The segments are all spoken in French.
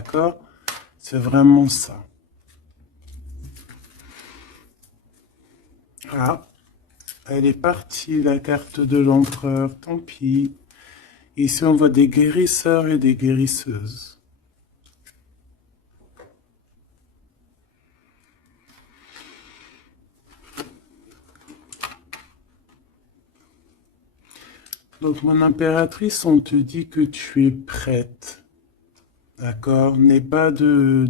d'accord? C'est vraiment ça. Ah, elle est partie, la carte de l'empereur, tant pis. Ici, on voit des guérisseurs et des guérisseuses. Donc, mon impératrice, on te dit que tu es prête. D'accord? N'aie pas de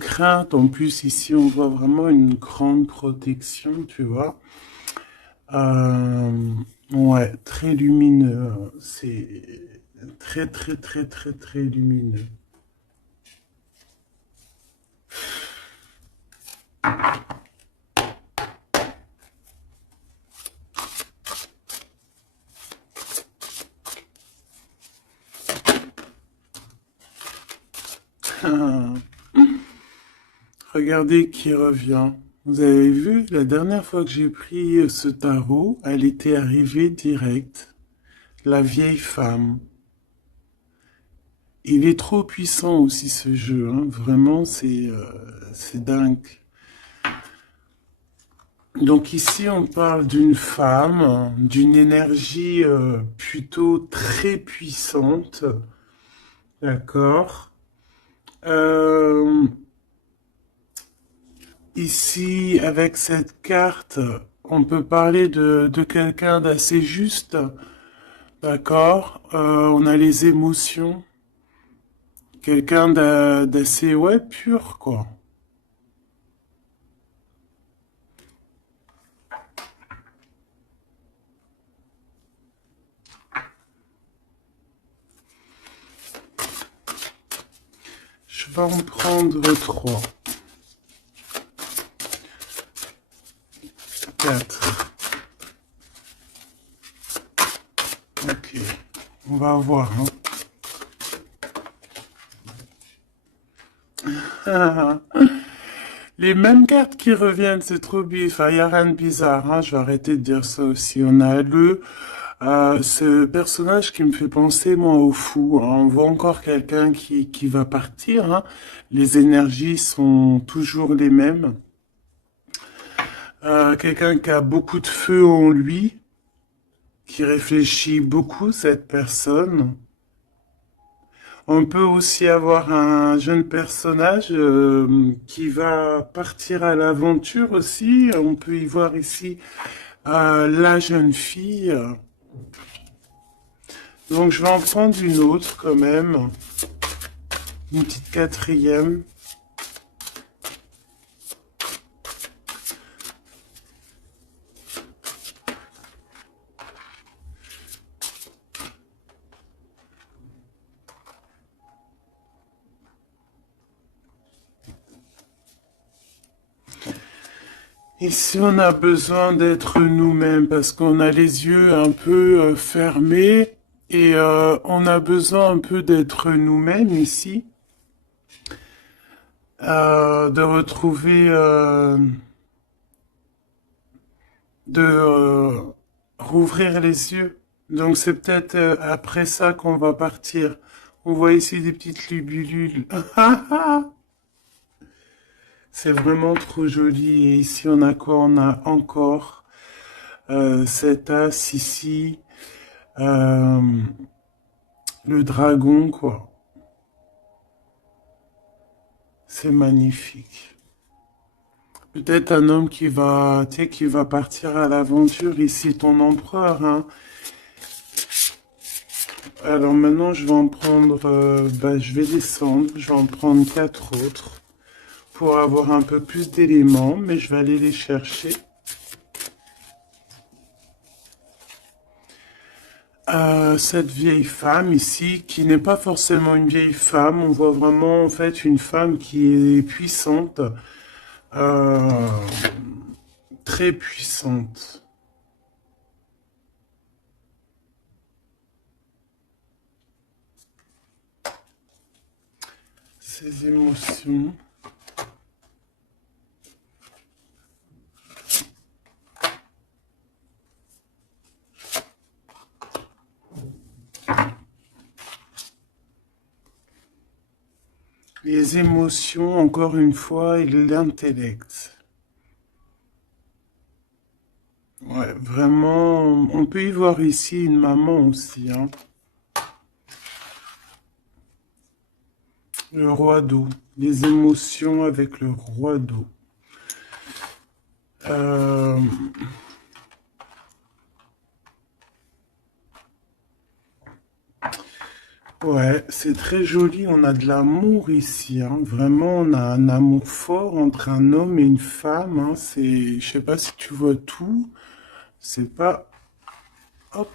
crainte. En plus, ici, on voit vraiment une grande protection, tu vois. Euh, ouais, très lumineux. C'est très, très, très, très, très lumineux. Regardez qui revient. Vous avez vu, la dernière fois que j'ai pris ce tarot, elle était arrivée direct. La vieille femme. Il est trop puissant aussi ce jeu, hein. Vraiment, c'est dingue. Donc ici, on parle d'une femme, d'une énergie plutôt très puissante, d'accord. Euh, Ici, avec cette carte, on peut parler de quelqu'un d'assez juste, d'accord. On a les émotions, quelqu'un d'assez, ouais, pur, quoi. Je vais en prendre trois, quatre. Ok, on va voir, hein. Les mêmes cartes qui reviennent, c'est trop bizarre. Enfin, il n'y a rien de bizarre, hein. Je vais arrêter de dire ça aussi. On a ce personnage qui me fait penser, moi, au fou, hein. On voit encore quelqu'un qui va partir, hein. Les énergies sont toujours les mêmes. Quelqu'un qui a beaucoup de feu en lui, qui réfléchit beaucoup, cette personne. On peut aussi avoir un jeune personnage qui va partir à l'aventure aussi. On peut y voir ici la jeune fille. Donc je vais en prendre une autre quand même. Une petite quatrième. Ici, on a besoin d'être nous-mêmes parce qu'on a les yeux un peu fermés et on a besoin un peu d'être nous-mêmes ici, de retrouver, de rouvrir les yeux. Donc c'est peut-être après ça qu'on va partir. On voit ici des petites libellules. C'est vraiment trop joli. Et ici, on a quoi? On a encore cet as ici. Euh, le dragon, quoi. C'est magnifique. Peut-être un homme qui va, tu sais, qui va partir à l'aventure. Ici, ton empereur, hein. Alors maintenant, je vais en prendre, bah, je vais descendre. Je vais en prendre quatre autres pour avoir un peu plus d'éléments, mais je vais aller les chercher. Cette vieille femme ici, qui n'est pas forcément une vieille femme, on voit vraiment en fait une femme qui est puissante, euh, très puissante. Ses émotions. Les émotions, encore une fois, et l'intellect. Ouais, vraiment, on peut y voir ici une maman aussi, hein. Le roi d'eau. Les émotions avec le roi d'eau. Euh, ouais, c'est très joli. On a de l'amour ici, hein. Vraiment, on a un amour fort entre un homme et une femme, hein. Je sais pas si tu vois tout. C'est pas, hop,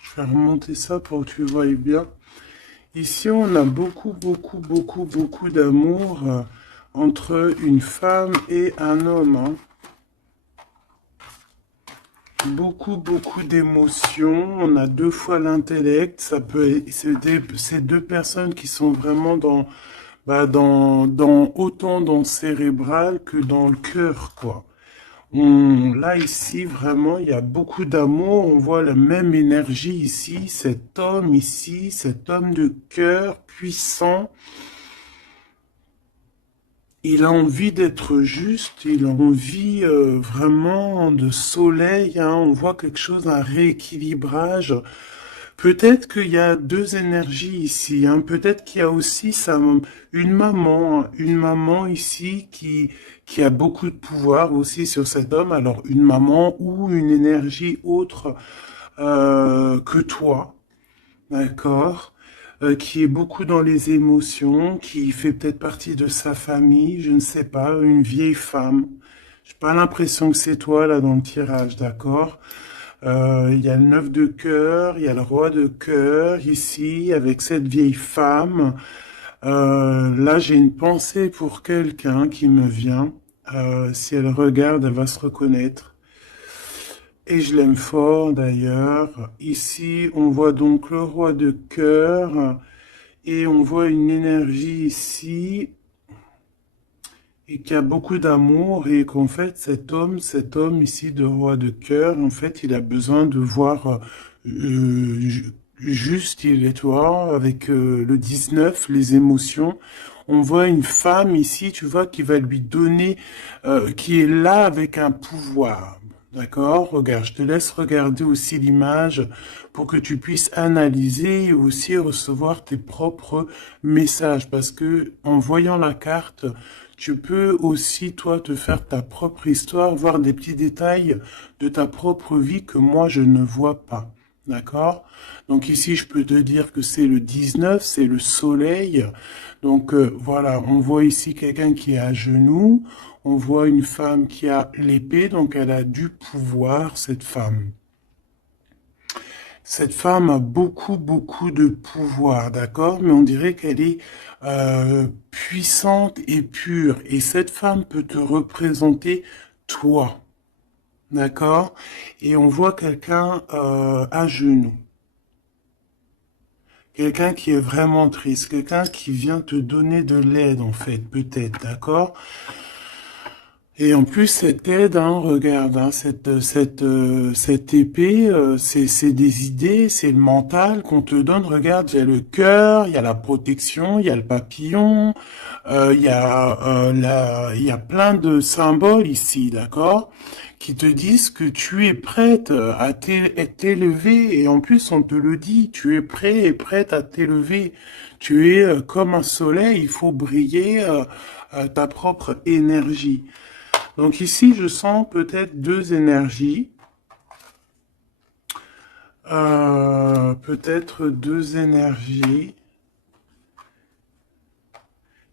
je vais remonter ça pour que tu vois bien. Ici, on a beaucoup d'amour entre une femme et un homme, hein. Beaucoup d'émotions. On a deux fois l'intellect. C'est deux personnes qui sont vraiment autant dans le cérébral que dans le cœur, quoi. Là, ici, vraiment, il y a beaucoup d'amour. On voit la même énergie ici. Cet homme de cœur puissant. Il a envie d'être juste, il a envie vraiment de soleil, hein. On voit quelque chose, un rééquilibrage. Peut-être qu'il y a deux énergies ici, hein. Peut-être qu'il y a aussi une maman ici qui a beaucoup de pouvoir aussi sur cet homme. Alors une maman ou une énergie autre que toi. D'accord. Qui est beaucoup dans les émotions, qui fait peut-être partie de sa famille, je ne sais pas, une vieille femme. J'ai pas l'impression que c'est toi là dans le tirage, d'accord? Il y a le neuf de cœur, il y a le roi de cœur ici avec cette vieille femme. Là, j'ai une pensée pour quelqu'un qui me vient. Si elle regarde, elle va se reconnaître. Et je l'aime fort d'ailleurs. Ici, on voit donc le roi de cœur et on voit une énergie ici et qui a beaucoup d'amour et qu'en fait cet homme ici de roi de cœur, en fait, il a besoin de voir juste, il est toi, avec le 19, les émotions. On voit une femme ici, tu vois, qui va lui donner, qui est là avec un pouvoir. D'accord? Regarde, je te laisse regarder aussi l'image pour que tu puisses analyser et aussi recevoir tes propres messages. Parce que en voyant la carte, tu peux aussi, toi, te faire ta propre histoire, voir des petits détails de ta propre vie que moi, je ne vois pas. D'accord? Donc ici, je peux te dire que c'est le 19, c'est le soleil. Donc voilà, on voit ici quelqu'un qui est à genoux. On voit une femme qui a l'épée, donc elle a du pouvoir, cette femme. Cette femme a beaucoup de pouvoir, d'accord? Mais on dirait qu'elle est puissante et pure. Et cette femme peut te représenter toi, d'accord? Et on voit quelqu'un à genoux. Quelqu'un qui est vraiment triste, quelqu'un qui vient te donner de l'aide, en fait, peut-être, d'accord? Et en plus, cette aide, hein, regarde, hein, cette épée, c'est des idées, c'est le mental qu'on te donne. Regarde, il y a le cœur, il y a la protection, il y a le papillon, il y a plein de symboles ici, d'accord, qui te disent que tu es prête à t'élever. Et en plus, on te le dit, tu es prêt et prête à t'élever. Tu es comme un soleil, il faut briller ta propre énergie. Donc ici, je sens peut-être deux énergies. Peut-être deux énergies.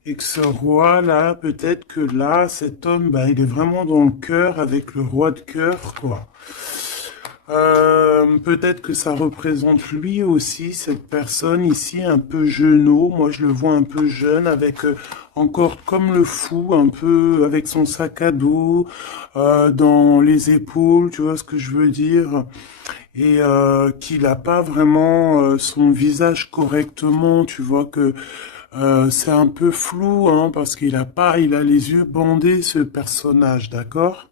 Et que ce roi-là, peut-être que là, cet homme, bah, il est vraiment dans le cœur avec le roi de cœur, quoi. Peut-être que ça représente lui aussi, cette personne ici, un peu jeuneau. Moi, je le vois un peu jeune, avec encore comme le fou, un peu avec son sac à dos dans les épaules, tu vois ce que je veux dire? Et qu'il n'a pas vraiment son visage correctement, tu vois que c'est un peu flou, hein, parce il a les yeux bandés, ce personnage, d'accord?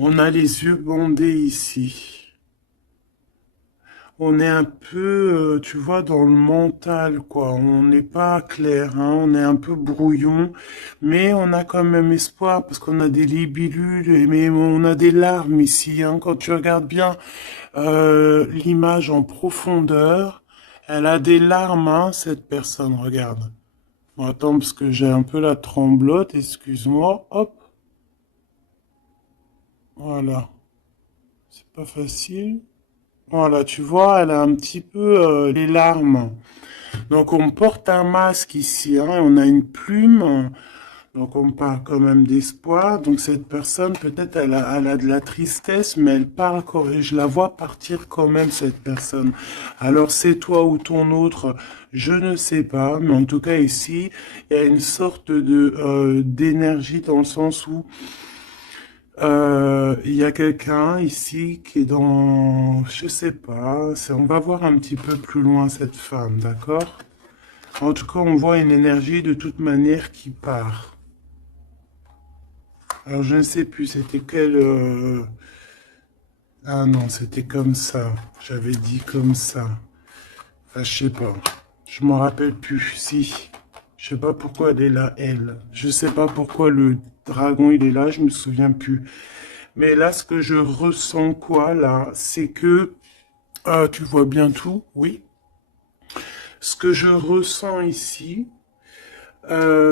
On a les yeux bandés ici. on est un peu, tu vois, dans le mental, quoi. On n'est pas clair, hein, on est un peu brouillon, mais on a quand même espoir parce qu'on a des libellules, mais on a des larmes ici, hein. Quand tu regardes bien l'image en profondeur, elle a des larmes, hein, cette personne, regarde. Bon, attends, parce que j'ai un peu la tremblote, excuse-moi. Hop, voilà. C'est pas facile. Voilà, tu vois, elle a un petit peu les larmes. Donc on porte un masque ici, hein, on a une plume, donc on parle quand même d'espoir. Donc cette personne, peut-être elle a de la tristesse, mais elle parle quand je la vois partir quand même, cette personne. Alors c'est toi ou ton autre, je ne sais pas, mais en tout cas ici, il y a une sorte de d'énergie dans le sens où il y a quelqu'un ici qui est dans, je sais pas, on va voir un petit peu plus loin cette femme, d'accord? En tout cas, on voit une énergie de toute manière qui part. Alors, je ne sais plus, c'était quel... Ah non, c'était comme ça. J'avais dit comme ça. Enfin, je sais pas. Je m'en rappelle plus. Si. Je sais pas pourquoi elle est là, elle. Je sais pas pourquoi le dragon, il est là, je me souviens plus. Mais là, ce que je ressens, quoi, là, c'est que... Ah, tu vois bien tout, oui. Ce que je ressens ici,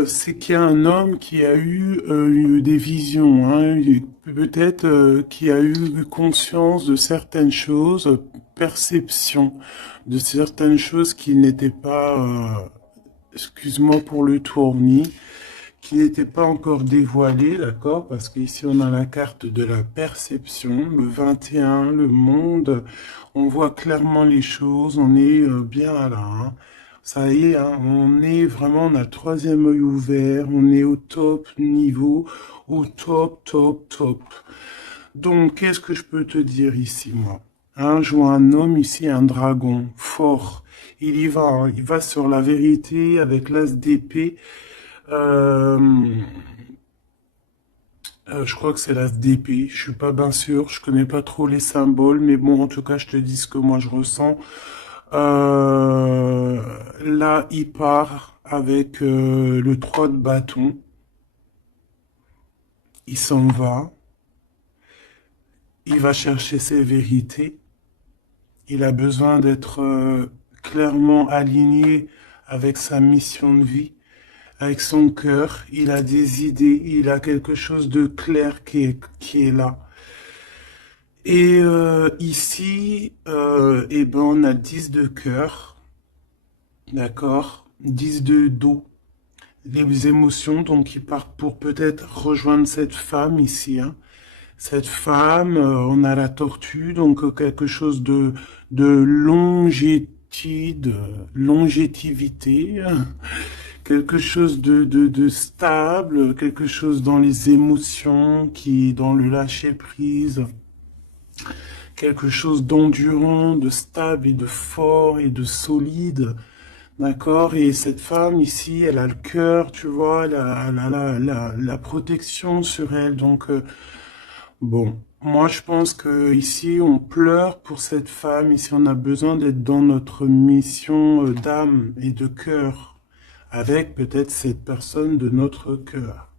c'est qu'il y a un homme qui a eu des visions, hein, peut-être qui a eu conscience de certaines choses, perception de certaines choses qui n'étaient pas, excuse-moi pour le tournis, qui n'étaient pas encore dévoilées, d'accord? Parce qu'ici on a la carte de la perception, le 21, le monde, on voit clairement les choses, on est bien là, hein. Ça y est, hein, on est vraiment, on a le troisième œil ouvert, on est au top niveau, au top, top, top. Donc, qu'est-ce que je peux te dire ici, moi? Hein, je vois un homme ici, un dragon, fort. Il y va, hein, il va sur la vérité avec l'as d'épée. Euh, je crois que c'est l'as d'épée. Je suis pas bien sûr, je connais pas trop les symboles, mais bon, en tout cas, je te dis ce que moi je ressens. Là, il part avec le 3 de bâton. Il s'en va. Il va chercher ses vérités. Il a besoin d'être clairement aligné avec sa mission de vie, avec son cœur. Il a des idées. Il a quelque chose de clair qui est là. Et ici, eh ben, on a 10 de cœur, d'accord? 10 de dos. Les émotions, donc, qui partent pour peut-être rejoindre cette femme ici, hein. Cette femme, on a la tortue, donc quelque chose de longétude, longévité, quelque chose de stable, quelque chose dans les émotions, qui dans le lâcher prise, quelque chose d'endurant, de stable et de fort et de solide. D'accord? Et cette femme ici, elle a le cœur, tu vois, la protection sur elle. Donc, bon, moi je pense que ici, on pleure pour cette femme. Ici, on a besoin d'être dans notre mission d'âme et de cœur, avec peut-être cette personne de notre cœur.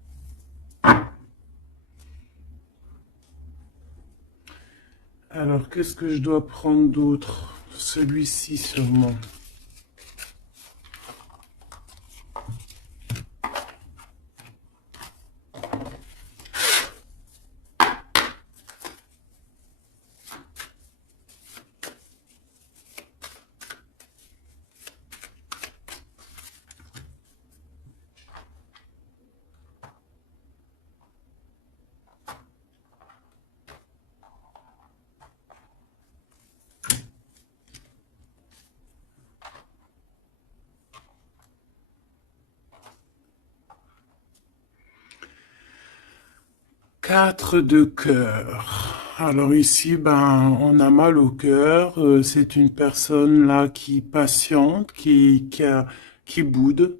Alors, qu'est-ce que je dois prendre d'autre? Celui-ci sûrement. 4 de cœur. Alors ici, ben, on a mal au cœur. C'est une personne là qui patiente, qui boude.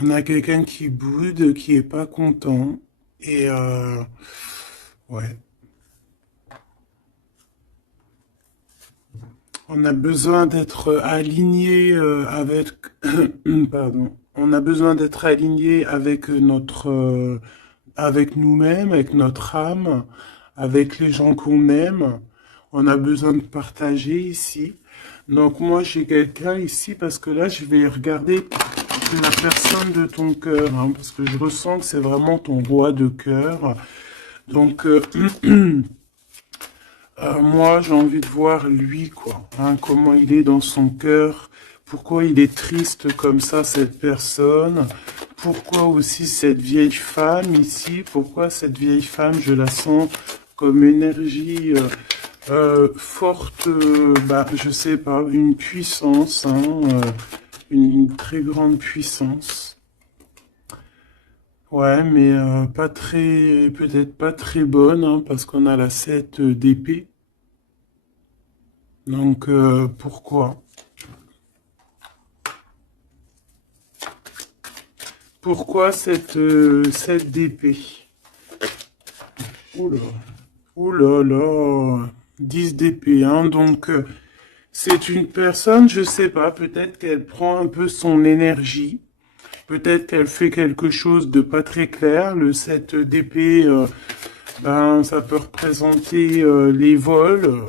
On a quelqu'un qui boude, qui est pas content. Et ouais. On a besoin d'être aligné avec, pardon, on a besoin d'être aligné avec avec nous-mêmes, avec notre âme, avec les gens qu'on aime. On a besoin de partager ici. Donc moi j'ai quelqu'un ici parce que là je vais regarder la personne de ton cœur, hein, parce que je ressens que c'est vraiment ton roi de cœur. Donc moi, j'ai envie de voir lui, quoi. Hein, comment il est dans son cœur. Pourquoi il est triste comme ça, cette personne. Pourquoi aussi cette vieille femme ici. Pourquoi cette vieille femme, je la sens comme énergie forte, bah, je sais pas, une puissance, hein, une très grande puissance. Ouais, mais pas très, peut-être pas très bonne, hein, parce qu'on a la 7 d'épée. Donc, pourquoi? Pourquoi cette d'épée? Oula, oula là, 10 d'épée, hein, donc c'est une personne, je sais pas, peut-être qu'elle prend un peu son énergie, peut-être qu'elle fait quelque chose de pas très clair, le 7 d'épée, ben, ça peut représenter les vols,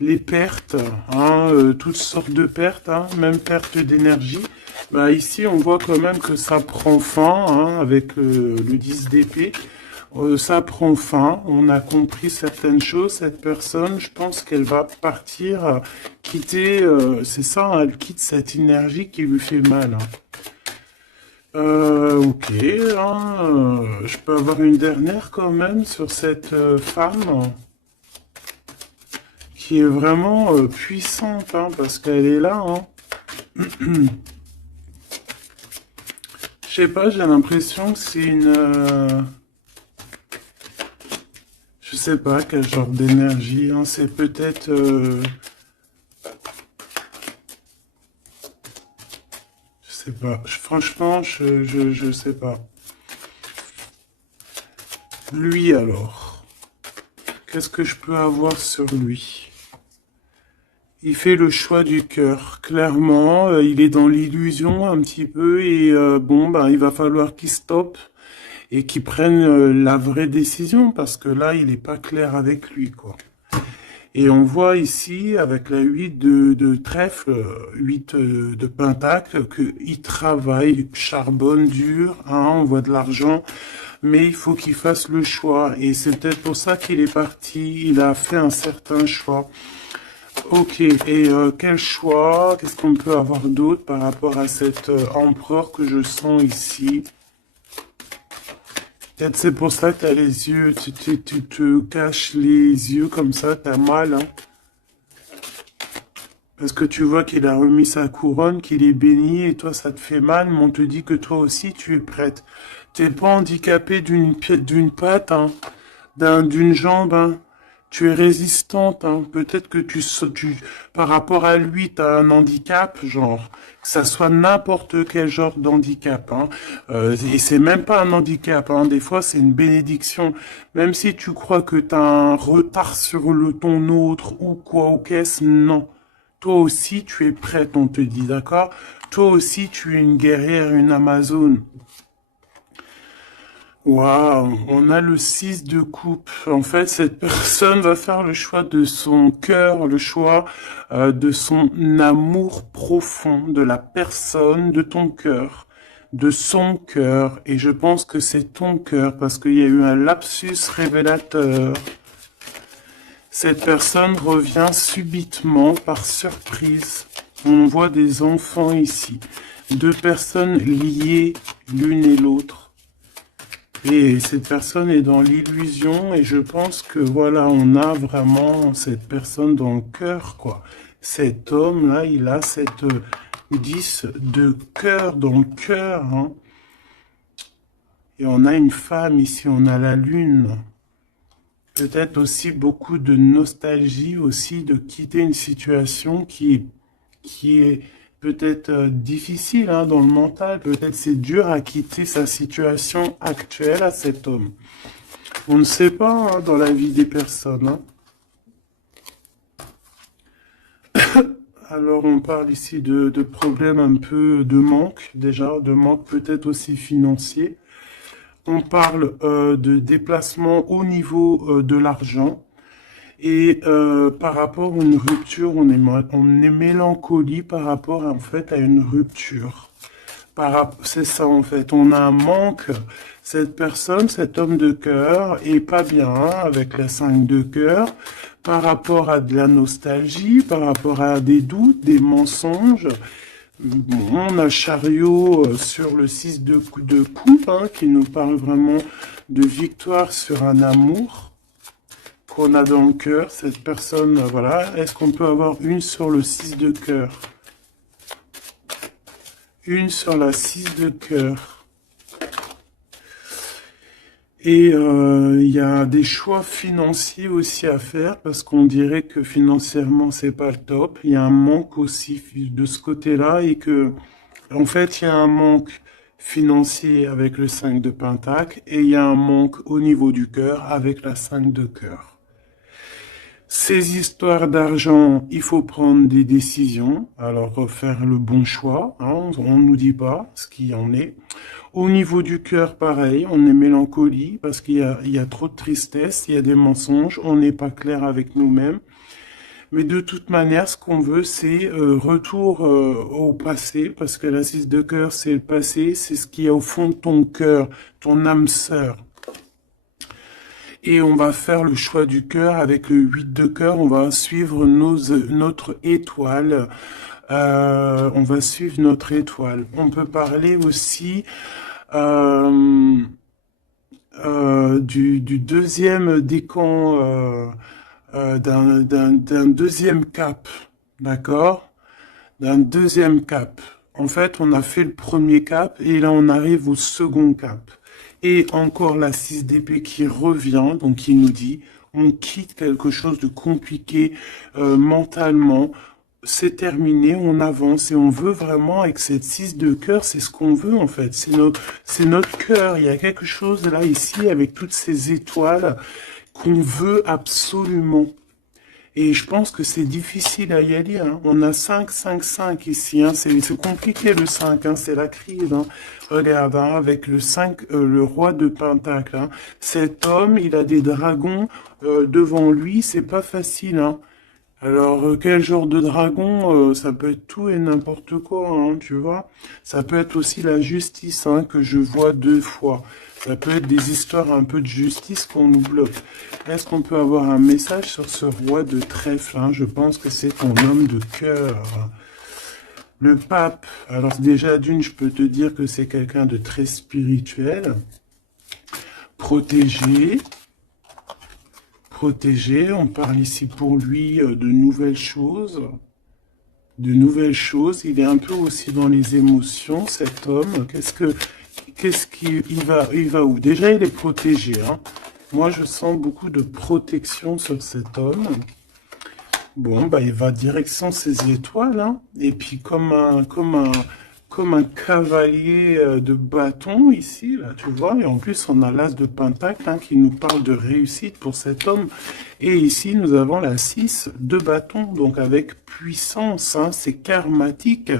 les pertes, hein, toutes sortes de pertes, hein, même perte d'énergie. Bah, ici, on voit quand même que ça prend fin, hein, avec le 10 d'épée. Ça prend fin, on a compris certaines choses. Cette personne, je pense qu'elle va partir, quitter, c'est ça, hein, elle quitte cette énergie qui lui fait mal, hein. Ok, hein, je peux avoir une dernière quand même sur cette femme qui est vraiment puissante, hein, parce qu'elle est là, hein. Je sais pas, j'ai l'impression que c'est je sais pas quel genre d'énergie, hein, c'est peut-être... je sais pas, franchement, je sais pas. Lui alors, qu'est-ce que je peux avoir sur lui? Il fait le choix du cœur, clairement, il est dans l'illusion un petit peu et bon, bah, il va falloir qu'il stoppe et qu'il prenne la vraie décision parce que là, il n'est pas clair avec lui, quoi. Et on voit ici, avec la 8 de trèfle, 8 de pentacle, qu'il travaille, charbonne dur, hein, on voit de l'argent, mais il faut qu'il fasse le choix. Et c'est peut-être pour ça qu'il est parti, il a fait un certain choix. Ok, et quel choix? Qu'est-ce qu'on peut avoir d'autre par rapport à cet empereur que je sens ici? Peut-être c'est pour ça que tu as les yeux, tu te caches les yeux comme ça, t'as mal, hein? Parce que tu vois qu'il a remis sa couronne, qu'il est béni, et toi ça te fait mal, mais on te dit que toi aussi tu es prête. T'es pas handicapé d'une patte, hein, d'une jambe, hein. Tu es résistante, hein. Peut-être que par rapport à lui, tu as un handicap, genre, que ça soit n'importe quel genre d'handicap, hein. Et c'est même pas un handicap, hein. Des fois, c'est une bénédiction. Même si tu crois que tu as un retard sur ton autre ou quoi ou qu'est-ce, non. Toi aussi, tu es prête, on te dit, d'accord? Toi aussi, tu es une guerrière, une Amazone. Waouh, on a le 6 de coupe. En fait, cette personne va faire le choix de son cœur, le choix de son amour profond, de la personne, de ton cœur, de son cœur. Et je pense que c'est ton cœur parce qu'il y a eu un lapsus révélateur. Cette personne revient subitement par surprise. On voit des enfants ici. Deux personnes liées l'une et l'autre. Et cette personne est dans l'illusion et je pense que voilà, on a vraiment cette personne dans le cœur, quoi. Cet homme-là, il a cette 10 de cœur dans le cœur, hein. Et on a une femme ici, on a la lune. Peut-être aussi beaucoup de nostalgie aussi de quitter une situation qui est peut-être difficile, hein, dans le mental. Peut-être c'est dur à quitter sa situation actuelle à cet homme. On ne sait pas, hein, dans la vie des personnes, hein. Alors, on parle ici de problèmes un peu de manque, déjà, de manque peut-être aussi financier. On parle de déplacement au niveau de l'argent. Et par rapport à une rupture, on est mélancolie par rapport en fait à une rupture. C'est ça en fait, on a un manque. Cette personne, cet homme de cœur est pas bien hein, avec la 5 de cœur par rapport à de la nostalgie, par rapport à des doutes, des mensonges. Bon, on a chariot sur le 6 de coupe hein, qui nous parle vraiment de victoire sur un amour qu'on a dans le cœur. Cette personne, voilà. Est-ce qu'on peut avoir une sur le 6 de cœur? Une sur la 6 de cœur. Et il y a des choix financiers aussi à faire parce qu'on dirait que financièrement c'est pas le top. Il y a un manque aussi de ce côté-là et que en fait il y a un manque financier avec le 5 de Pentacle et il y a un manque au niveau du cœur avec la 5 de cœur. Ces histoires d'argent, il faut prendre des décisions, alors faire le bon choix, hein, on ne nous dit pas ce qu'il en est. Au niveau du cœur, pareil, on est mélancolie parce il y a trop de tristesse, il y a des mensonges, on n'est pas clair avec nous-mêmes. Mais de toute manière, ce qu'on veut, c'est retour au passé, parce que la 6 de cœur, c'est le passé, c'est ce qui est au fond de ton cœur, ton âme sœur. Et on va faire le choix du cœur avec le 8 de cœur. On va suivre notre étoile. On va suivre notre étoile. On peut parler aussi du deuxième décan, d'un deuxième cap. D'accord? D'un deuxième cap. En fait, on a fait le premier cap et là, on arrive au second cap. Et encore la 6 d'épée qui revient, donc qui nous dit, on quitte quelque chose de compliqué mentalement, c'est terminé, on avance et on veut vraiment, avec cette 6 de cœur, c'est ce qu'on veut en fait, c'est notre cœur, il y a quelque chose là, ici, avec toutes ces étoiles qu'on veut absolument. Et je pense que c'est difficile à y aller. Hein. On a 5, 5, 5 ici. Hein. C'est compliqué le 5. Hein. C'est la crise. Hein. Regarde, hein, avec le 5, le roi de Pentacle. Hein. Cet homme, il a des dragons devant lui. C'est pas facile. Hein. Alors, quel genre de dragon? Ça peut être tout et n'importe quoi, hein, tu vois. Ça peut être aussi la justice hein, que je vois 2 fois. Ça peut être des histoires un peu de justice qu'on nous bloque. Est-ce qu'on peut avoir un message sur ce roi de trèfle hein? Je pense que c'est ton homme de cœur. Le pape. Alors déjà, d'une, je peux te dire que c'est quelqu'un de très spirituel. Protégé. Protégé. On parle ici pour lui de nouvelles choses. De nouvelles choses. Il est un peu aussi dans les émotions, cet homme. Il va où? Déjà, il est protégé. Hein. Moi, je sens beaucoup de protection sur cet homme. Bon, bah, il va direction ses étoiles. Hein. Et puis, comme un cavalier de bâton ici, là, tu vois. Et en plus, on a l'as de Pentacle hein, qui nous parle de réussite pour cet homme. Et ici, nous avons la 6 de bâton, donc avec puissance. Hein, c'est karmatique.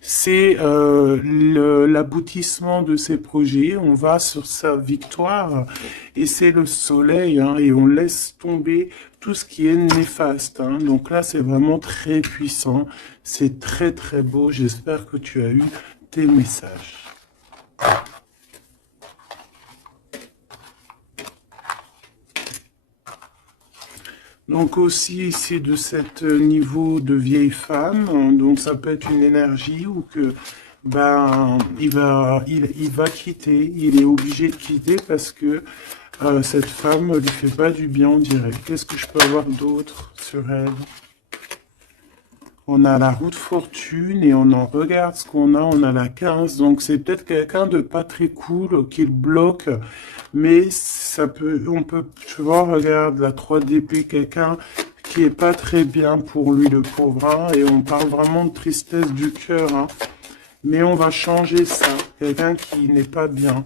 C'est l'aboutissement de ses projets. On va sur sa victoire. Et c'est le soleil. Hein, et on laisse tomber tout ce qui est néfaste. Hein. Donc là, c'est vraiment très puissant. C'est très, très beau. J'espère que tu as eu tes messages. Donc aussi ici de cet niveau de vieille femme, donc ça peut être une énergie ou que ben il va quitter, il est obligé de quitter parce que cette femme lui fait pas du bien, on dirait. Qu'est-ce que je peux avoir d'autre sur elle? On a la roue de fortune et on en regarde ce qu'on a. On a la 15. Donc, c'est peut-être quelqu'un de pas très cool qui le bloque. Mais ça peut, on peut, tu vois, regarde la 3 d'épée, quelqu'un qui est pas très bien pour lui, le pauvre. Hein, et on parle vraiment de tristesse du cœur. Hein. Mais on va changer ça. Quelqu'un qui n'est pas bien.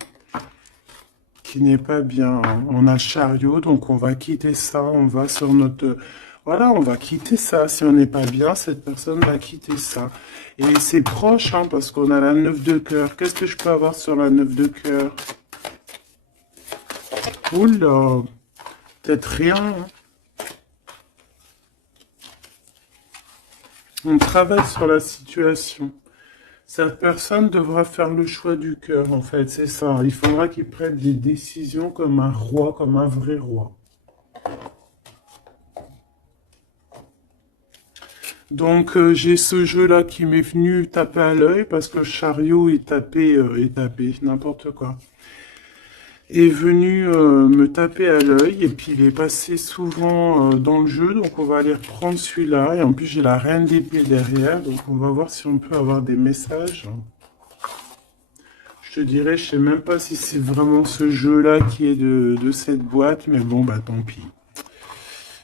Qui n'est pas bien. Hein. On a chariot, donc on va quitter ça. On va sur notre... Voilà, on va quitter ça. Si on n'est pas bien, cette personne va quitter ça. Et c'est proche, hein, parce qu'on a la 9 de cœur. Qu'est-ce que je peux avoir sur la 9 de cœur? Oula, peut-être rien, hein. On travaille sur la situation. Cette personne devra faire le choix du cœur, en fait, c'est ça. Il faudra qu'il prenne des décisions comme un roi, comme un vrai roi. Donc j'ai ce jeu-là qui m'est venu taper à l'œil parce que Chariot est tapé, n'importe quoi. Est venu me taper à l'œil et puis il est passé souvent dans le jeu, donc on va aller reprendre celui-là. Et en plus j'ai la reine d'épée derrière, donc on va voir si on peut avoir des messages. Je te dirais, je sais même pas si c'est vraiment ce jeu-là qui est de cette boîte, mais bon, bah tant pis.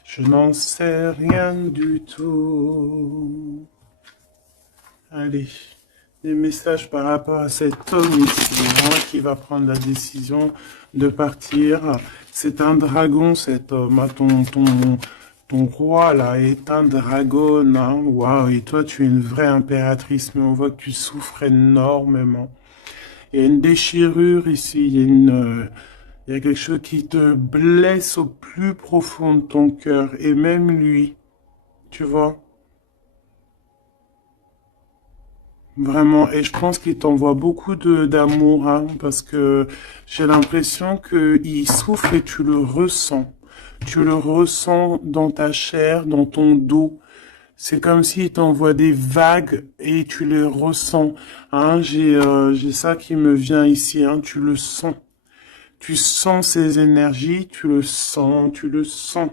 Je n'en sais rien du tout. Allez, des messages par rapport à cet homme ici, hein, qui va prendre la décision de partir. C'est un dragon, cet homme. Ah, ton roi, là, est un dragon. Hein. Waouh, et toi, tu es une vraie impératrice, mais on voit que tu souffres énormément. Il y a une déchirure ici, il y a quelque chose qui te blesse au plus profond de ton cœur, et même lui, tu vois, vraiment. Et je pense qu'il t'envoie beaucoup d'amour, hein, parce que j'ai l'impression qu'il souffre et tu le ressens. Tu le ressens dans ta chair, dans ton dos. C'est comme s'il t'envoie des vagues et tu les ressens. Hein, j'ai ça qui me vient ici, hein, tu le sens. Tu sens ses énergies, tu le sens, tu le sens.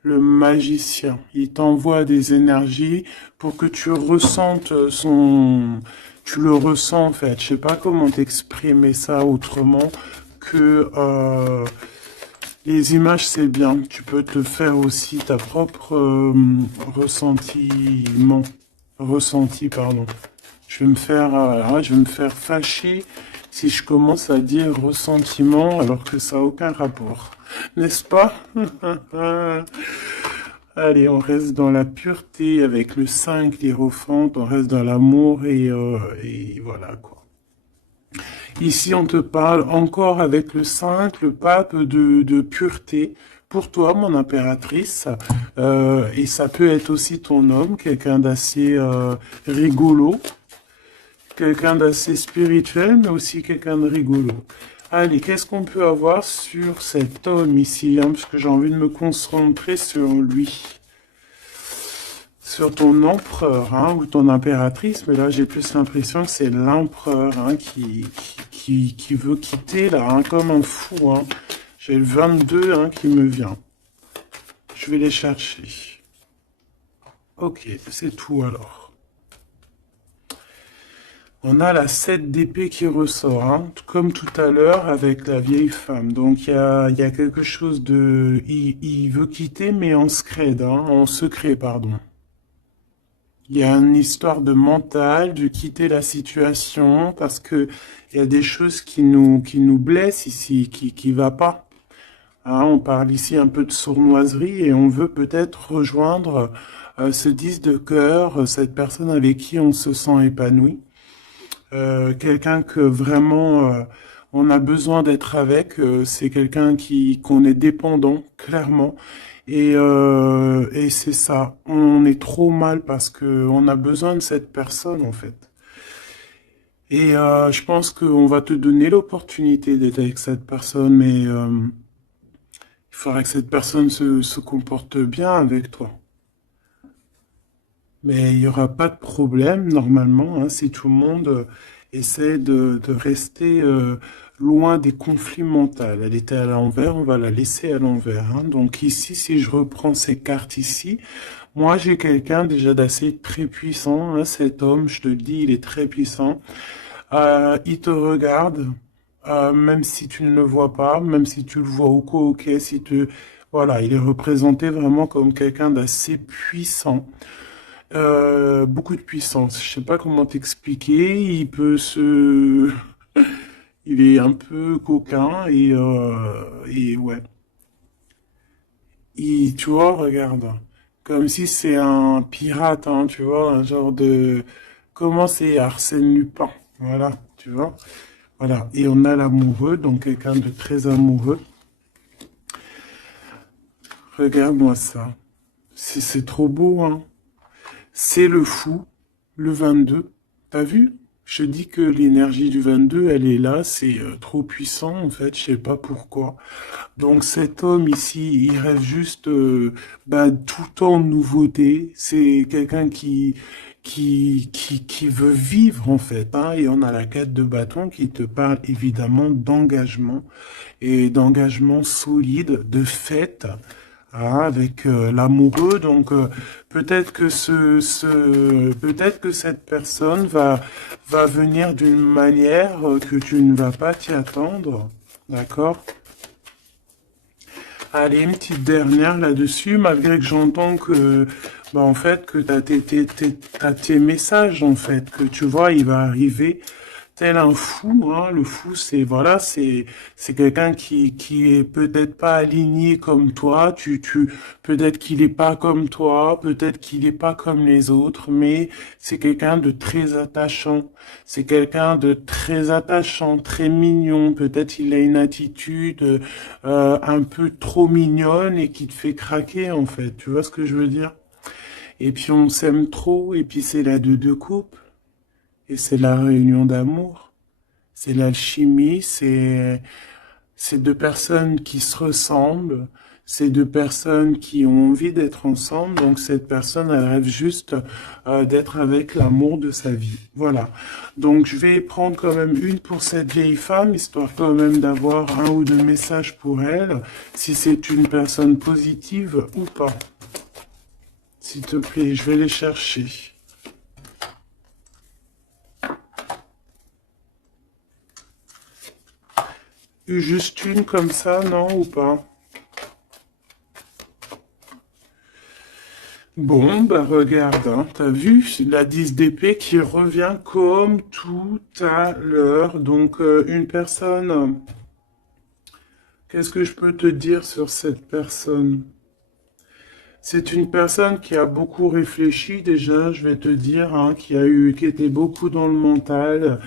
Le magicien, il t'envoie des énergies pour que tu ressentes son... Tu le ressens en fait. Je sais pas comment t'exprimer ça autrement que les images c'est bien. Tu peux te faire aussi ta propre ressenti, pardon. Je vais me faire fâcher si je commence à dire ressentiment alors que ça n'a aucun rapport. N'est-ce pas? Allez, on reste dans la pureté avec le 5, l'hiérophante, on reste dans l'amour et voilà quoi. Ici, on te parle encore avec le 5, le pape de pureté. Pour toi, mon impératrice, et ça peut être aussi ton homme, quelqu'un d'assez rigolo, quelqu'un d'assez spirituel, mais aussi quelqu'un de rigolo. Allez, qu'est-ce qu'on peut avoir sur cet homme ici, hein, parce que j'ai envie de me concentrer sur lui, sur ton empereur, hein, ou ton impératrice, mais là j'ai plus l'impression que c'est l'empereur, hein, qui veut quitter là, hein, comme un fou. Hein. J'ai le 22 hein, qui me vient. Je vais les chercher. Ok, c'est tout alors. On a la 7 d'épée qui ressort, hein, comme tout à l'heure avec la vieille femme. Donc il y a quelque chose de... Il veut quitter, mais en secret, hein, en secret, pardon. Il y a une histoire de mental, de quitter la situation, parce que il y a des choses qui nous blessent ici, qui va pas. Hein, on parle ici un peu de sournoiserie et on veut peut-être rejoindre ce 10 de cœur, cette personne avec qui on se sent épanoui. Quelqu'un que vraiment on a besoin d'être avec, c'est quelqu'un qu'on est dépendant, clairement. Et c'est ça, on est trop mal parce que on a besoin de cette personne en fait. Et je pense qu'on va te donner l'opportunité d'être avec cette personne, mais il faudra que cette personne se comporte bien avec toi. Mais il n'y aura pas de problème normalement hein, si tout le monde essaie de rester loin des conflits mentaux. Elle était à l'envers, on va la laisser à l'envers. Hein. Donc ici, si je reprends ces cartes ici, moi j'ai quelqu'un déjà d'assez très puissant. Hein, cet homme, je te le dis, il est très puissant. Il te regarde, même si tu ne le vois pas, même si tu le vois au co, ok, si tu... Voilà, il est représenté vraiment comme quelqu'un d'assez puissant. Beaucoup de puissance. Je sais pas comment t'expliquer. Il peut se, il est un peu coquin et ouais. Tu vois, regarde. Comme si c'est un pirate, hein, tu vois, un genre de... Comment c'est Arsène Lupin, voilà, tu vois. Voilà, et on a l'amoureux, donc quelqu'un de très amoureux. Regarde-moi ça. C'est trop beau, hein. C'est le fou, le 22. T'as vu? Je te dis que l'énergie du 22, elle est là, c'est trop puissant en fait, je sais pas pourquoi. Donc cet homme ici, il rêve juste bah, tout en nouveauté. C'est quelqu'un qui veut vivre en fait. Hein, et on a la 4 de bâton qui te parle évidemment d'engagement et d'engagement solide, de fête. Hein, avec l'amoureux, donc peut-être que peut-être que cette personne va venir d'une manière que tu ne vas pas t'y attendre, d'accord? Allez, une petite dernière là-dessus, malgré que j'entends que, bah, en fait, que t'as tes messages, en fait, que tu vois, il va arriver tel un fou, hein. Le fou, voilà, c'est quelqu'un qui est peut-être pas aligné comme toi, peut-être qu'il est pas comme toi, peut-être qu'il est pas comme les autres, mais c'est quelqu'un de très attachant. C'est quelqu'un de très attachant, très mignon. Peut-être il a une attitude un peu trop mignonne et qui te fait craquer en fait. Tu vois ce que je veux dire? Et puis on s'aime trop et puis c'est la deux coupes et c'est la réunion d'amour. C'est l'alchimie, c'est deux personnes qui se ressemblent, c'est deux personnes qui ont envie d'être ensemble, donc cette personne, elle rêve juste d'être avec l'amour de sa vie. Voilà. Donc je vais prendre quand même une pour cette vieille femme, histoire quand même d'avoir un ou deux messages pour elle, si c'est une personne positive ou pas. S'il te plaît, je vais les chercher. Juste une comme ça, non ou pas? Bon, bah regarde, hein, t'as vu la 10 d'épée qui revient comme tout à l'heure. Donc une personne, qu'est-ce que je peux te dire sur cette personne? C'est une personne qui a beaucoup réfléchi déjà, je vais te dire, hein, qui était beaucoup dans le mental.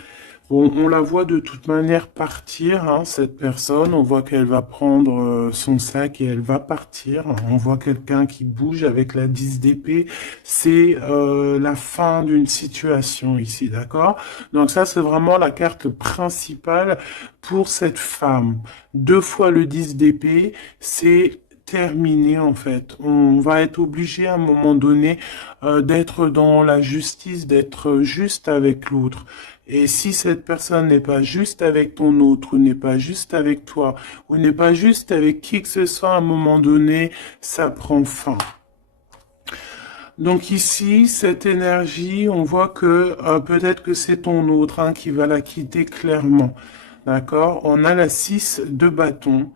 Bon, on la voit de toute manière partir, hein, cette personne. On voit qu'elle va prendre son sac et elle va partir. On voit quelqu'un qui bouge avec la 10 d'épée. C'est la fin d'une situation ici, d'accord? Donc ça, c'est vraiment la carte principale pour cette femme. Deux fois le 10 d'épée, c'est terminé en fait. On va être obligé à un moment donné d'être dans la justice, d'être juste avec l'autre. Et si cette personne n'est pas juste avec ton autre, ou n'est pas juste avec toi, ou n'est pas juste avec qui que ce soit, à un moment donné, ça prend fin. Donc ici, cette énergie, on voit que peut-être que c'est ton autre hein, qui va la quitter clairement. D'accord? On a la 6 de bâton,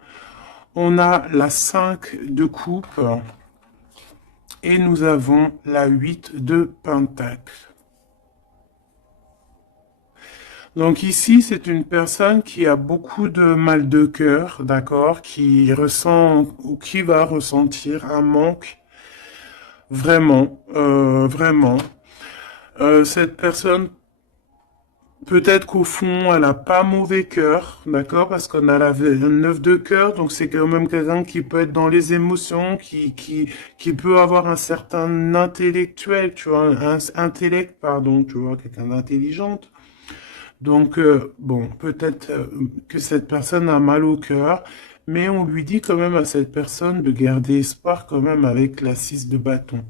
on a la 5 de coupe, et nous avons la 8 de pentacle. Donc ici, c'est une personne qui a beaucoup de mal de cœur, d'accord, qui ressent ou qui va ressentir un manque vraiment, vraiment. Cette personne, peut-être qu'au fond, elle a pas mauvais cœur, d'accord, parce qu'on a la 9 de cœur, donc c'est quand même quelqu'un qui peut être dans les émotions, qui peut avoir un certain intellectuel, tu vois, un intellect, pardon, tu vois, quelqu'un d'intelligente. Donc, bon, peut-être que cette personne a mal au cœur, mais on lui dit quand même à cette personne de garder espoir quand même avec la 6 de bâton.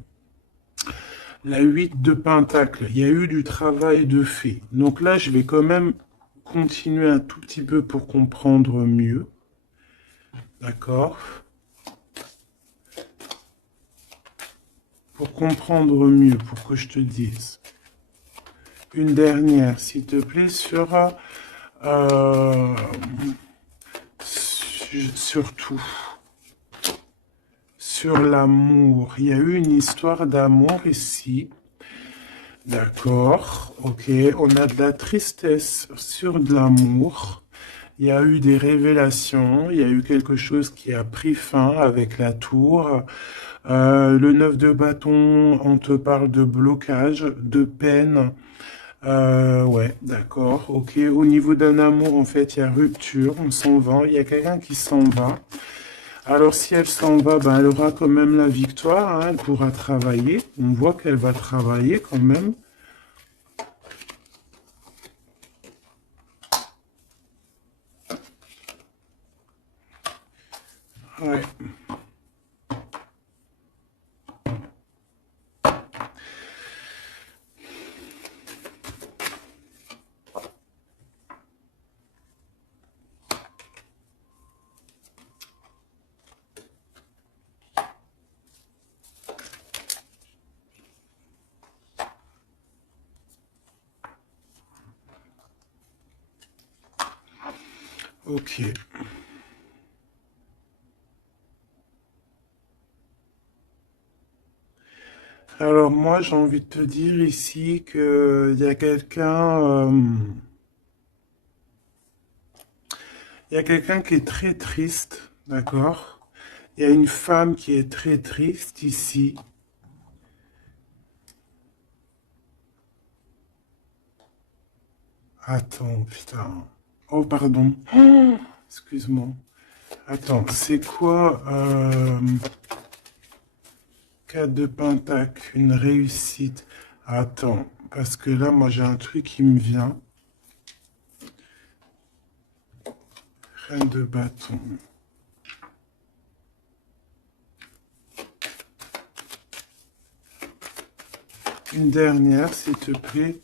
La 8 de pentacle, il y a eu du travail de fait. Donc là, je vais quand même continuer un tout petit peu pour comprendre mieux. D'accord? Pour comprendre mieux, pour que je te dise. Une dernière, s'il te plaît, euh, surtout sur l'amour. Il y a eu une histoire d'amour ici. D'accord, ok. On a de la tristesse sur de l'amour. Il y a eu des révélations. Il y a eu quelque chose qui a pris fin avec la tour. Le 9 de bâton, on te parle de blocage, de peine. Ouais, d'accord, ok. Au niveau d'un amour, en fait, il y a rupture, on s'en va. Il y a quelqu'un qui s'en va. Alors, si elle s'en va, ben, elle aura quand même la victoire, hein, elle pourra travailler. On voit qu'elle va travailler quand même. Ouais. Ok. Alors moi, j'ai envie de te dire ici que il y a quelqu'un qui est très triste, d'accord? Il y a une femme qui est très triste ici. Attends, putain. Oh, pardon. Excuse-moi. Attends, c'est quoi 4 de pentacle, une réussite. Attends, parce que là, moi, j'ai un truc qui me vient. Reine de bâton. Une dernière, s'il te plaît.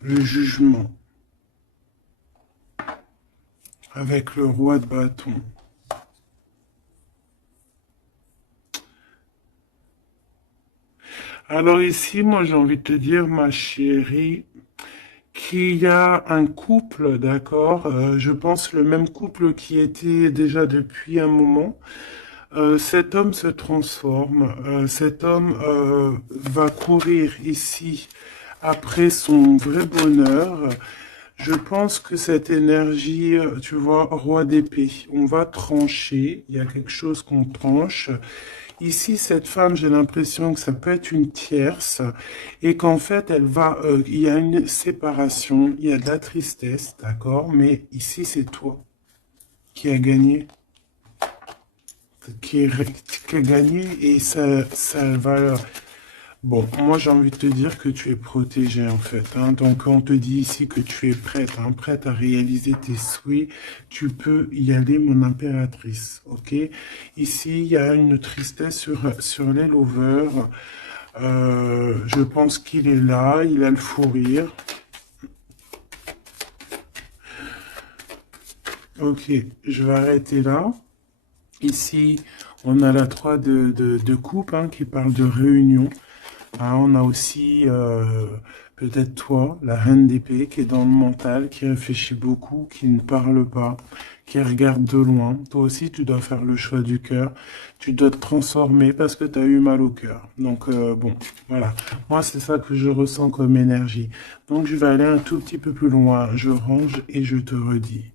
Le jugement. Avec le roi de bâton. Alors ici, moi, j'ai envie de te dire, ma chérie, qu'il y a un couple, d'accord, je pense le même couple qui était déjà depuis un moment. Cet homme se transforme, cet homme va courir ici après son vrai bonheur. Je pense que cette énergie, tu vois, roi d'épée, on va trancher, il y a quelque chose qu'on tranche. Ici, cette femme, j'ai l'impression que ça peut être une tierce et qu'en fait, il y a une séparation, il y a de la tristesse, d'accord, mais ici, c'est toi qui as gagné, qui, qui a gagné et ça va. Bon, moi j'ai envie de te dire que tu es protégée en fait, hein. Donc on te dit ici que tu es prête, hein, prête à réaliser tes souhaits. Tu peux y aller, mon impératrice, ok? Ici, il y a une tristesse sur les lovers. Je pense qu'il est là, il a le fou rire. Ok, je vais arrêter là. Ici, on a la 3 de coupe hein, qui parle de réunion. Ah, on a aussi peut-être toi, la reine d'épée, qui est dans le mental, qui réfléchit beaucoup, qui ne parle pas, qui regarde de loin. Toi aussi, tu dois faire le choix du cœur. Tu dois te transformer parce que tu as eu mal au cœur. Donc, bon, voilà. Moi, c'est ça que je ressens comme énergie. Donc, je vais aller un tout petit peu plus loin. Je range et je te redis.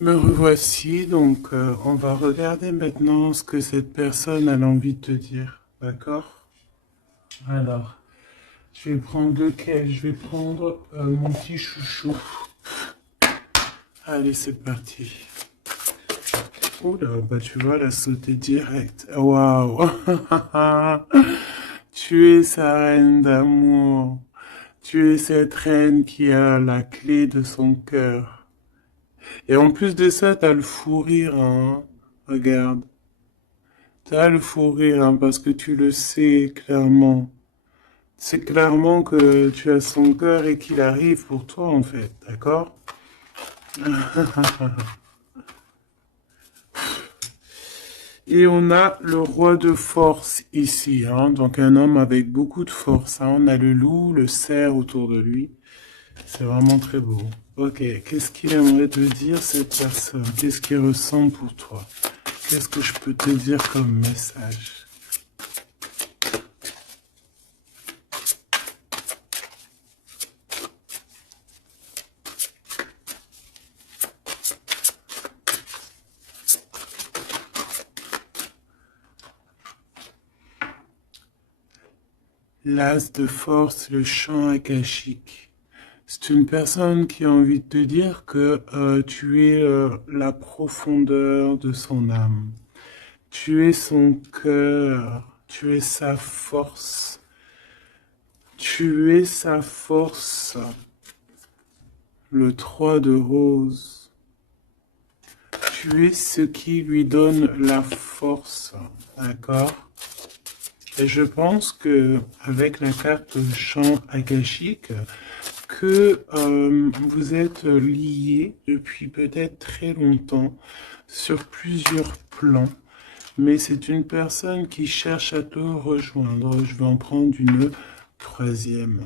Me revoici, donc on va regarder maintenant ce que cette personne a envie de te dire. D'accord? Alors, je vais prendre lequel? Je vais prendre mon petit chouchou. Allez, c'est parti. Oula, bah tu vois, elle a sauté direct. Waouh! Tu es sa reine d'amour. Tu es cette reine qui a la clé de son cœur. Et en plus de ça, t'as le fou rire, hein. Regarde. T'as le fou rire, hein, parce que tu le sais clairement. C'est clairement que tu as son cœur et qu'il arrive pour toi, en fait. D'accord? Et on a le roi de force ici, hein, donc un homme avec beaucoup de force, hein. On a le loup, le cerf autour de lui. C'est vraiment très beau. Ok, qu'est-ce qu'il aimerait te dire cette personne? Qu'est-ce qu'il ressent pour toi? Qu'est-ce que je peux te dire comme message? L'as de force, le champ akashique. C'est une personne qui a envie de te dire que tu es la profondeur de son âme. Tu es son cœur. Tu es sa force. Tu es sa force. Le 3 de rose. Tu es ce qui lui donne la force. D'accord? Et je pense que avec la carte champ akashique, que vous êtes liés depuis peut-être très longtemps sur plusieurs plans, mais c'est une personne qui cherche à te rejoindre. Je vais en prendre une troisième.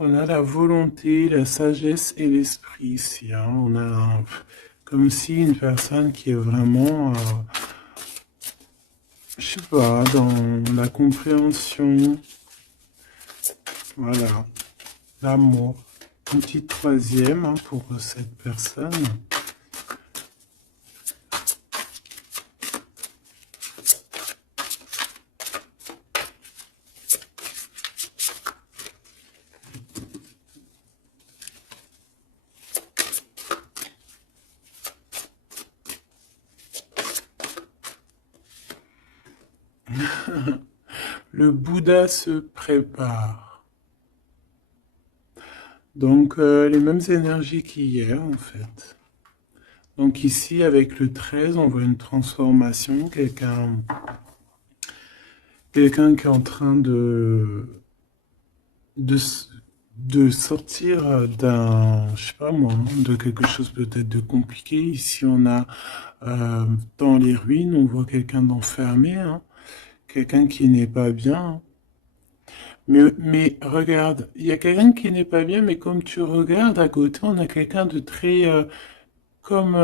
On a la volonté, la sagesse et l'esprit ici. Hein. On a comme si une personne qui est vraiment, je sais pas, dans la compréhension, voilà, l'amour. Une petite troisième hein, pour cette personne. Le Bouddha se prépare. Donc, les mêmes énergies qu'hier, en fait. Donc ici, avec le 13, on voit une transformation. Quelqu'un qui est en train de sortir d'un, je sais pas moi, de quelque chose peut-être de compliqué. Ici, on a dans les ruines, on voit quelqu'un d'enfermé, hein. Quelqu'un qui n'est pas bien. Mais regarde, il y a quelqu'un qui n'est pas bien, mais comme tu regardes à côté, on a quelqu'un de très comme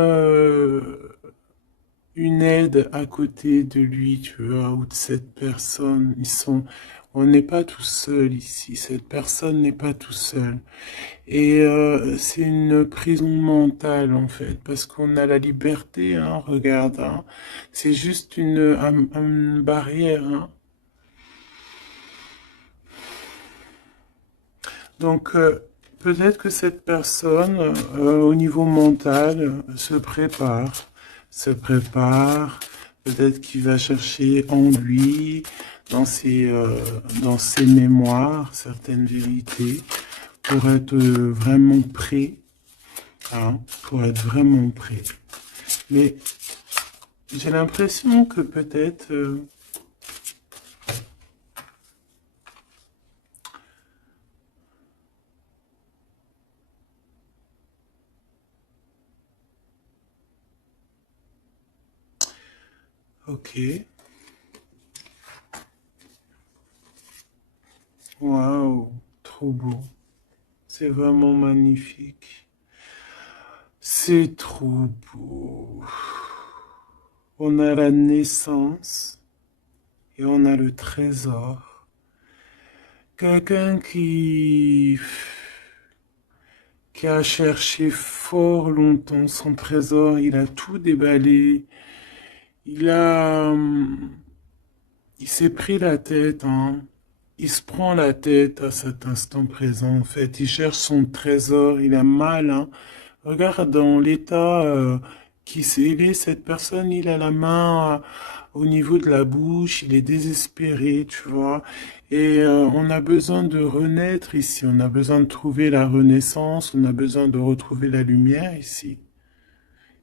une aide à côté de lui, tu vois, ou de cette personne. On n'est pas tout seul ici. Cette personne n'est pas tout seul. Et c'est une prison mentale en fait, parce qu'on a la liberté, hein, regarde, hein. C'est juste une barrière, hein. Donc, peut-être que cette personne, au niveau mental, se prépare, peut-être qu'il va chercher en lui, dans ses mémoires, certaines vérités, pour être vraiment prêt, hein, pour être vraiment prêt. Mais j'ai l'impression que peut-être... ok. Waouh, trop beau. C'est vraiment magnifique. C'est trop beau. On a la naissance et on a le trésor. Quelqu'un qui a cherché fort longtemps son trésor, il a tout déballé. Il a, il s'est pris la tête, hein. Il se prend la tête à cet instant présent, en fait. Il cherche son trésor, il a mal, hein. Regarde dans l'état il est, cette personne, il a la main au niveau de la bouche, il est désespéré, tu vois. Et on a besoin de renaître ici, on a besoin de trouver la renaissance, on a besoin de retrouver la lumière ici.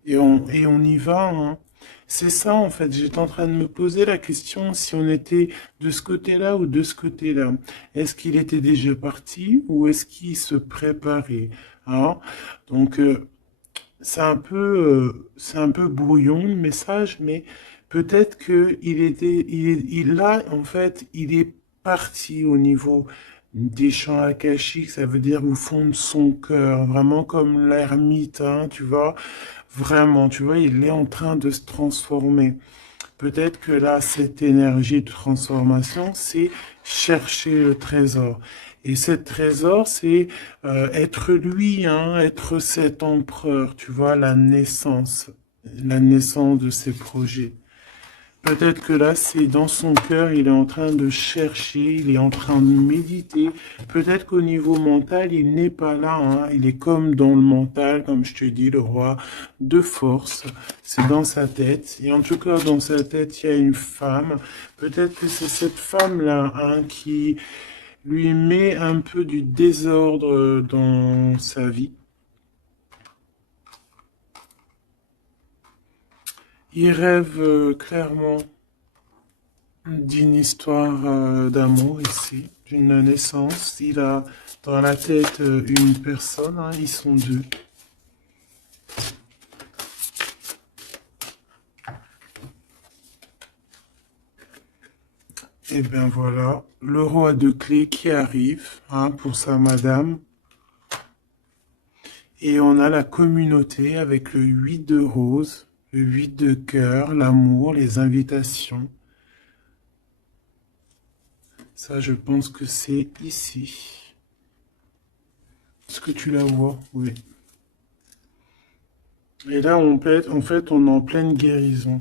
Et on y va, hein. C'est ça, en fait. J'étais en train de me poser la question si on était de ce côté-là ou de ce côté-là. Est-ce qu'il était déjà parti ou est-ce qu'il se préparait, hein? Donc, c'est un peu brouillon le message, mais peut-être que en fait, il est parti au niveau des champs akashiques, ça veut dire au fond de son cœur, vraiment comme l'ermite, hein, tu vois, vraiment, tu vois, il est en train de se transformer. Peut-être que là, cette énergie de transformation, c'est chercher le trésor. Et ce trésor, c'est être lui, hein, être cet empereur, tu vois, la naissance de ses projets. Peut-être que là, c'est dans son cœur, il est en train de chercher, il est en train de méditer. Peut-être qu'au niveau mental, il n'est pas là, hein. Il est comme dans le mental, comme je te dis, le roi de force. C'est dans sa tête. Et en tout cas, dans sa tête, il y a une femme. Peut-être que c'est cette femme-là, hein, qui lui met un peu du désordre dans sa vie. Il rêve clairement d'une histoire d'amour ici, d'une naissance. Il a dans la tête une personne, hein, ils sont deux. Et bien voilà, le roi de clés qui arrive, hein, pour sa madame. Et on a la communauté avec le 8 de rose, le 8 de cœur, l'amour, les invitations. Ça, je pense que c'est ici. Est-ce que tu la vois? Oui. Et là, en fait, on est en pleine guérison.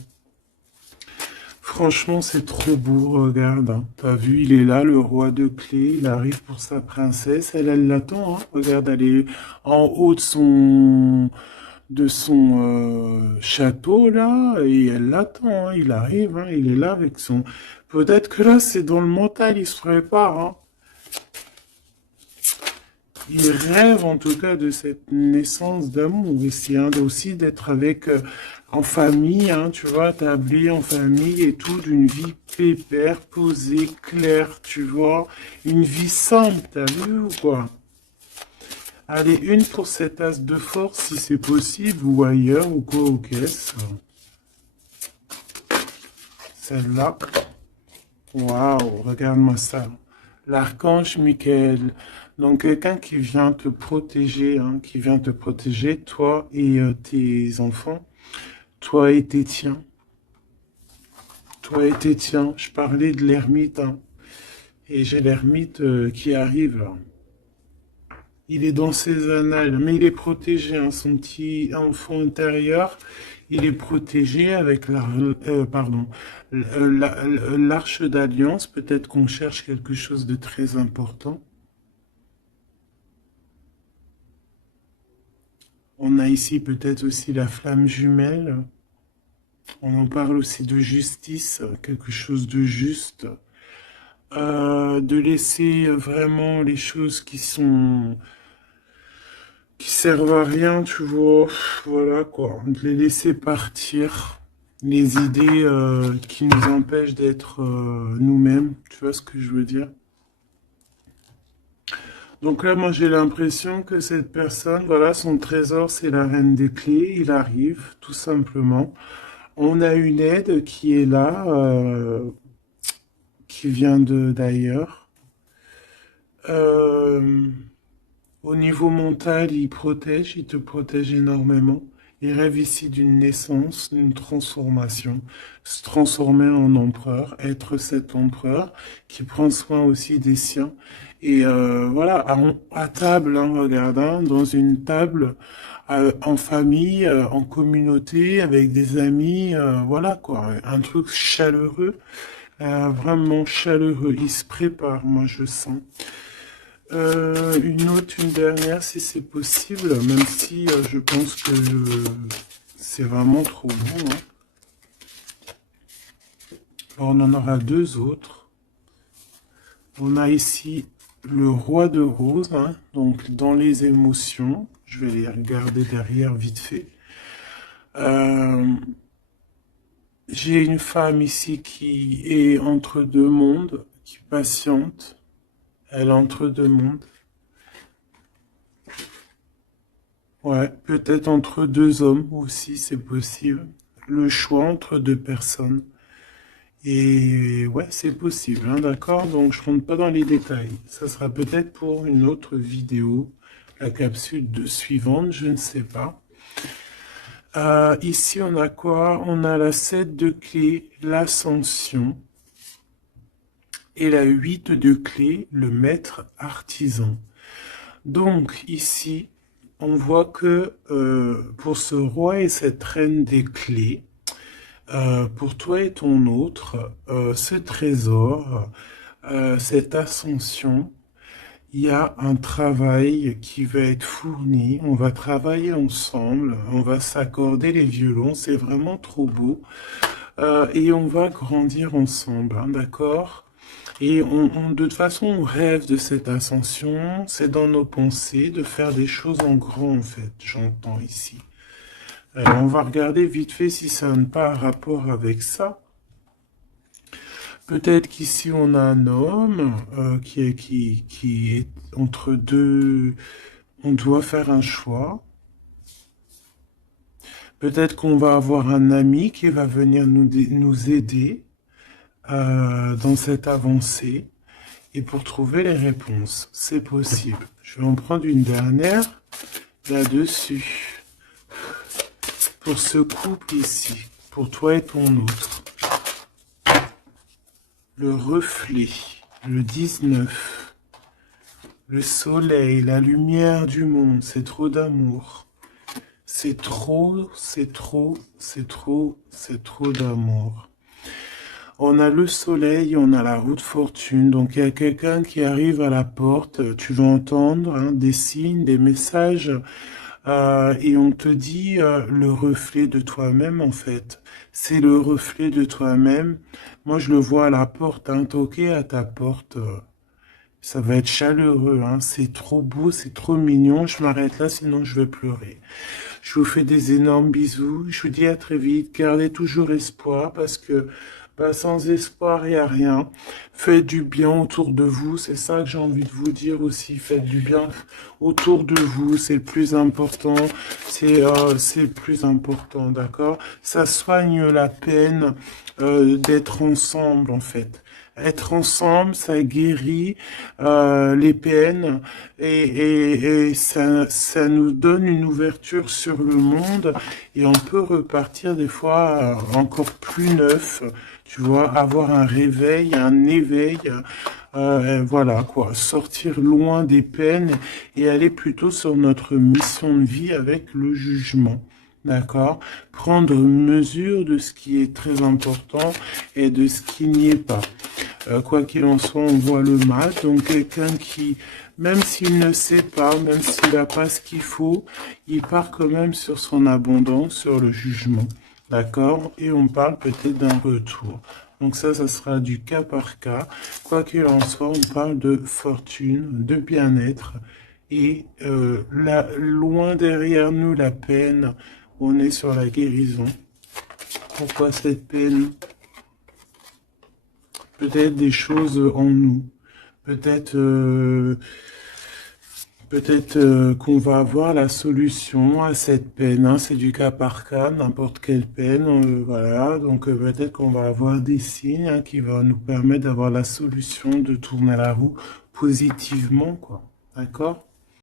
Franchement, c'est trop beau, regarde, hein. T'as vu, il est là, le roi de clés, il arrive pour sa princesse, elle l'attend, hein. Regarde, elle est en haut de son château, là, et elle l'attend, hein. Il arrive, hein, il est là avec son... Peut-être que là, c'est dans le mental, il se prépare, hein. Il rêve en tout cas de cette naissance d'amour ici, hein, aussi d'être avec en famille, hein, tu vois, tablé en famille et tout, d'une vie pépère, posée, claire, tu vois, une vie simple, t'as vu ou quoi? Allez, une pour cet as de force si c'est possible, ou ailleurs, ou quoi, aux caisses. Celle-là. Waouh, regarde-moi ça. L'archange Michael. Donc, quelqu'un qui vient te protéger, hein, qui vient te protéger, toi et tes enfants, toi et tes tiens. Toi et tes tiens. Je parlais de l'ermite, hein, et j'ai l'ermite qui arrive, là. Il est dans ses annales, mais il est protégé, hein, son petit enfant intérieur, il est protégé avec l'arche d'alliance. Peut-être qu'on cherche quelque chose de très important. On a ici peut-être aussi la flamme jumelle. On en parle aussi de justice, quelque chose de juste. De laisser vraiment les choses qui servent à rien, tu vois. Voilà quoi. De les laisser partir. Les idées qui nous empêchent d'être nous-mêmes. Tu vois ce que je veux dire? Donc là, moi, j'ai l'impression que cette personne, voilà, son trésor, c'est la reine des clés. Il arrive, tout simplement. On a une aide qui est là, qui vient de d'ailleurs. Euh, Au niveau mental, il te protège énormément. Il rêve ici d'une naissance, d'une transformation, se transformer en empereur, être cet empereur qui prend soin aussi des siens. Et voilà, à table, hein, regarde, hein, dans une table, en famille, en communauté, avec des amis, voilà quoi, un truc chaleureux, vraiment chaleureux. Il se prépare, moi je sens. Une dernière, si c'est possible, même si je pense que c'est vraiment trop bon, hein. Alors, on en aura deux autres. On a ici le roi de rose, hein, donc dans les émotions. Je vais les regarder derrière vite fait. J'ai une femme ici qui est entre deux mondes, qui patiente. Elle est entre deux mondes. Ouais, peut-être entre deux hommes aussi, c'est possible. Le choix entre deux personnes. Et ouais, c'est possible, hein, d'accord? Donc je rentre pas dans les détails. Ça sera peut-être pour une autre vidéo, la capsule de suivante, je ne sais pas. Ici, on a quoi? On a la 7 de clé, l'ascension, et la 8 de clé, le maître artisan. Donc, ici, on voit que pour ce roi et cette reine des clés, pour toi et ton autre, ce trésor, cette ascension, il y a un travail qui va être fourni, on va travailler ensemble, on va s'accorder les violons, c'est vraiment trop beau, et on va grandir ensemble, hein, d'accord? Et de toute façon, on rêve de cette ascension, c'est dans nos pensées de faire des choses en grand, en fait, j'entends ici. Alors, on va regarder vite fait si ça n'a pas un rapport avec ça. Peut-être qu'ici, on a un homme qui est entre deux. On doit faire un choix. Peut-être qu'on va avoir un ami qui va venir nous aider dans cette avancée. Et pour trouver les réponses, c'est possible. Je vais en prendre une dernière là-dessus. Pour ce couple ici, pour toi et ton autre. Le reflet, le 19. Le soleil, la lumière du monde, c'est trop d'amour. C'est trop, c'est trop, c'est trop, c'est trop d'amour. On a le soleil, on a la roue de fortune. Donc, il y a quelqu'un qui arrive à la porte. Tu vas entendre hein, des signes, des messages. Et on te dit le reflet de toi-même, en fait. C'est le reflet de toi-même. Moi, je le vois à la porte, hein, toquer à ta porte. Ça va être chaleureux, hein. C'est trop beau, c'est trop mignon. Je m'arrête là, sinon je vais pleurer. Je vous fais des énormes bisous. Je vous dis à très vite. Gardez toujours espoir parce que bah, sans espoir, il n'y a rien. Faites du bien autour de vous. C'est ça que j'ai envie de vous dire aussi. Faites du bien autour de vous. C'est le plus important. C'est le plus important, d'accord? Ça soigne la peine d'être ensemble, en fait. Être ensemble, ça guérit les peines et ça nous donne une ouverture sur le monde et on peut repartir des fois encore plus neuf, tu vois, avoir un réveil, un éveil, voilà quoi, sortir loin des peines et aller plutôt sur notre mission de vie avec le jugement. D'accord? Prendre mesure de ce qui est très important et de ce qui n'y est pas. Quoi qu'il en soit, on voit le mal. Donc quelqu'un qui, même s'il ne sait pas, même s'il n'a pas ce qu'il faut, il part quand même sur son abondance, sur le jugement. D'accord? Et on parle peut-être d'un retour. Donc ça sera du cas par cas. Quoi qu'il en soit, on parle de fortune, de bien-être. Et loin derrière nous, la peine, on est sur la guérison. Pourquoi cette peine? Peut-être des choses en nous. Peut-être qu'on va avoir la solution à cette peine. Hein. C'est du cas par cas, n'importe quelle peine. Voilà. Donc peut-être qu'on va avoir des signes hein, qui vont nous permettre d'avoir la solution de tourner la roue positivement, quoi. D'accord?